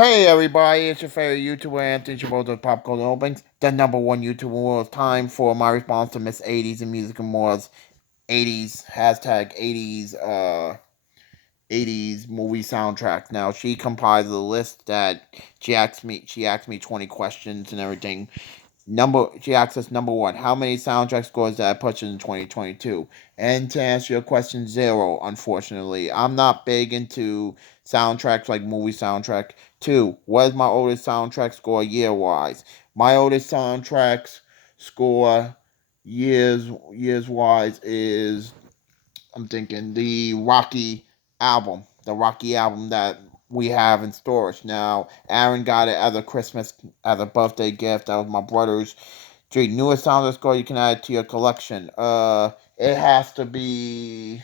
Hey everybody, it's your favorite YouTuber Anthony Chiboto Pop Culture Opens, the number one YouTuber in the world. It's time for my response to Miss 80s and Music and More's 80s hashtag 80s movie soundtrack. Now she compiled a list that she asked me 20 questions and everything. She asked us number one, how many soundtrack scores did I put in 2022? And to answer your question, zero, unfortunately. I'm not big into soundtracks like movie soundtrack. Two, what is my oldest soundtrack score year wise? My oldest soundtracks score years wise is, I'm thinking, the Rocky album that we have in storage now. Aaron got it as a birthday gift. That was my brother's. Three, newest sound score you can add to your collection. It has to be.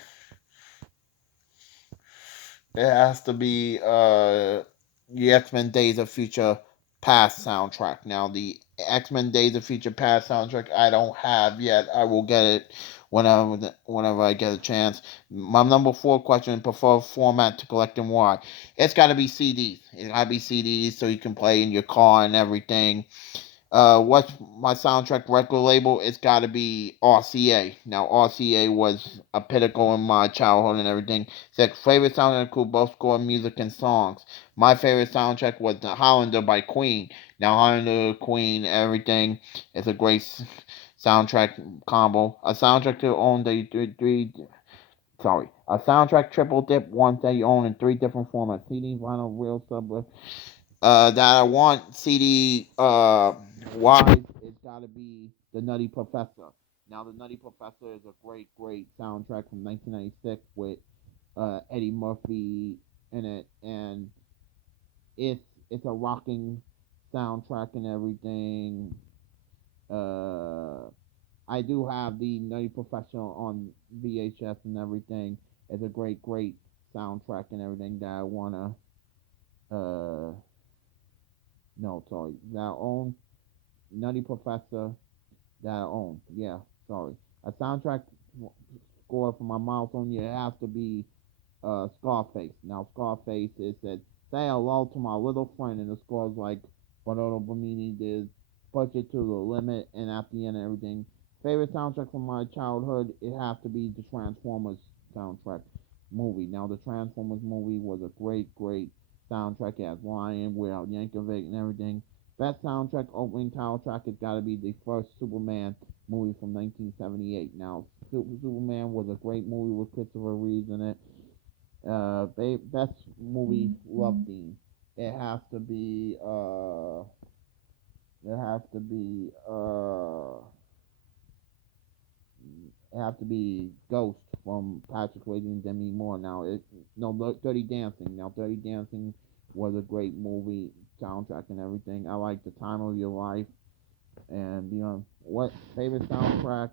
It has to be the X Men Days of Future Past soundtrack. Now the X Men Days of Future Past soundtrack I don't have yet. I will get it whenever I get a chance. My number four question: prefer format to collect and why? It's got to be CDs. It got to be CDs so you can play in your car and everything. What's my soundtrack record label? It's got to be RCA. Now, RCA was a pinnacle in my childhood and everything. Six, favorite soundtrack include both score, music, and songs. My favorite soundtrack was The Highlander by Queen. Now, Highlander, Queen, everything. It's a great soundtrack combo. A soundtrack to own a soundtrack triple dip ones that you own in three different formats: CD, vinyl, real sub, that I want CD wise, it's got to be The Nutty Professor. Now, The Nutty Professor is a great soundtrack from 1996 with Eddie Murphy in it, and it's it's a rocking soundtrack and everything. Uh, I do have the Nutty Professor on VHS and everything. It's a great soundtrack and everything that I wanna no, sorry, that I own Nutty Professor that I own. Yeah, sorry. A soundtrack score for my milestone year has to be Scarface. Now, Scarface is said, say hello to my little friend, and the score is like Roberto Benigni did, push it to the limit, and at the end, everything. Favorite soundtrack from my childhood, it has to be the Transformers soundtrack movie. Now, the Transformers movie was a great soundtrack. It has Lion, Weird Yankovic, and everything. Best soundtrack opening title track has got to be the first Superman movie from 1978. Now, Superman was a great movie with Christopher Reeves in it. Best movie love theme. It has to be. It has to be. It has to be Ghost from Patrick Swayze and Demi Moore. Now, Dirty Dancing. Now, Dirty Dancing was a great movie soundtrack and everything. I like The Time of Your Life and beyond. What favorite soundtrack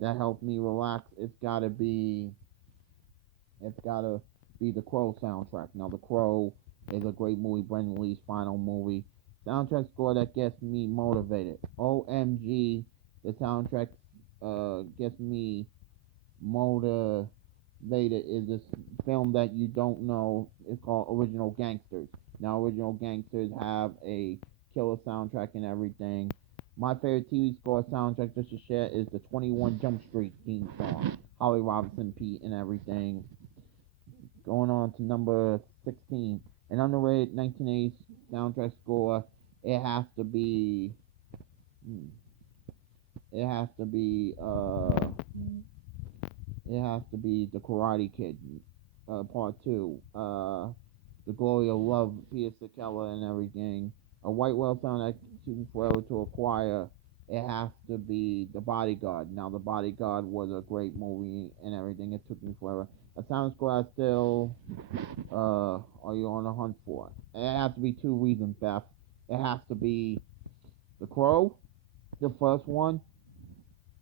that helped me relax? It's gotta be the Crow soundtrack. Now, The Crow is a great movie, Brendan Lee's final movie. Soundtrack score that gets me motivated. OMG, the soundtrack gets me motivated is this film that you don't know. It's called Original Gangsters. Now, Original Gangsters have a killer soundtrack and everything. My favorite TV score soundtrack just to share is the 21 Jump Street theme song. Holly Robinson, Pete, and everything. Going on to number 16. An underrated 1980s soundtrack score. It has to be. It has to be. It has to be the Karate Kid, Part Two. The Glory of Love, Peter Sakella, and everything. A White Whale soundtrack took me forever to acquire. It has to be The Bodyguard. Now, The Bodyguard was a great movie and everything. It took me forever. A sound score I still are you on the hunt for? It has to be two reasons, Beth. It has to be The Crow, the first one,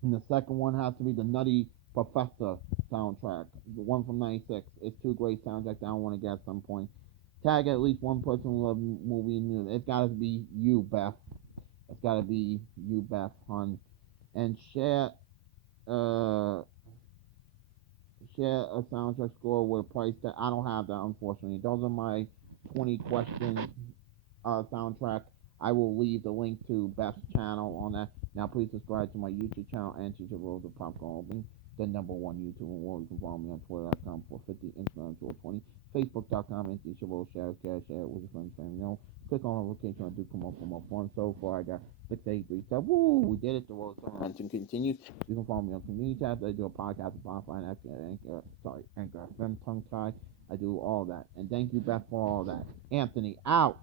and the second one has to be the Nutty Professor soundtrack, the one from '96. It's two great soundtracks I want to get at some point. Tag at least one person who loves movie and music. It's got to be you, Beth. It's got to be you, Beth, hun. And uh, share a soundtrack score with a price that I don't have that, unfortunately. Those are my 20 questions. soundtrack. I will leave the link to Beth's channel on that. Now, please subscribe to my YouTube channel and Teacher Rose of Popcorn Open, the #1 YouTube award. You can follow me on Twitter.com for 50, Instagram 20, Facebook.com, and Teacher Rose. Share it with your friends, family. Click on notification. I do come up for more fun. So far, I got 683 stuff. Woo! We did it. The world to continue. You can follow me on community tabs. I do a podcast with Spotify and Anchor FM, tongue tied. I do all that. And thank you, Beth, for all that. Anthony, out.